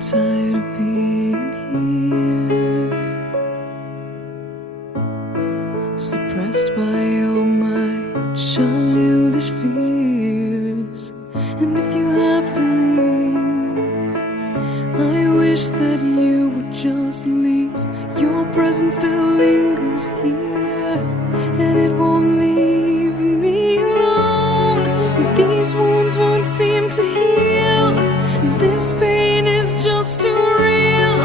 tired of being here, suppressed by all my childish fears. And if you have to leave, I wish that you would just leave. Your presence still lingers here, and it won't leave me alone. These wounds won't seem to heal. This pain is just too real.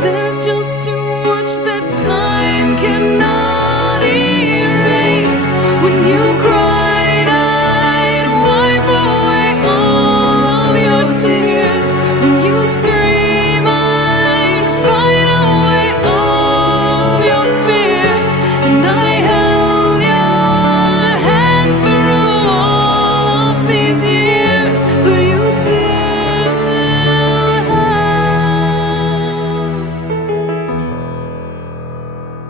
There's just too much that time cannot erase. When you cried, I'd wipe away all of your tears. When you'd scream, I'd fight away all of your fears. And I held your hand through all of these years, but you still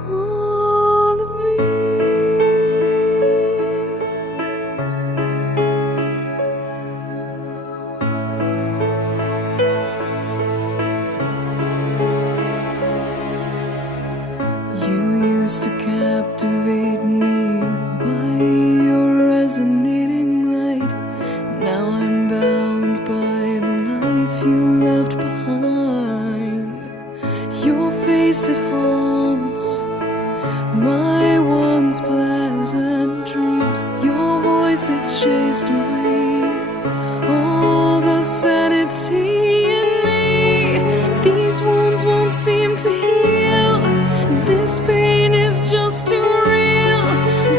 all of me. You used to captivate me by your resonating light. Now I'm bound by the life you left behind. Your face, it haunts my once pleasant dreams. Your voice, it chased away all the sanity in me. These wounds won't seem to heal. This pain is just too real.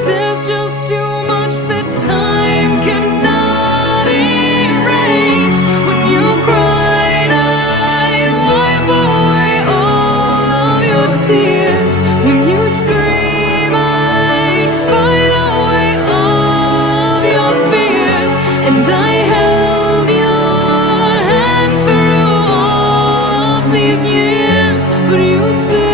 There's just too much that time cannot erase. When you cried, I'd wipe away all of your tears. When you scream, I'd fight away all of your fears. And I held your hand through all of these years, but you still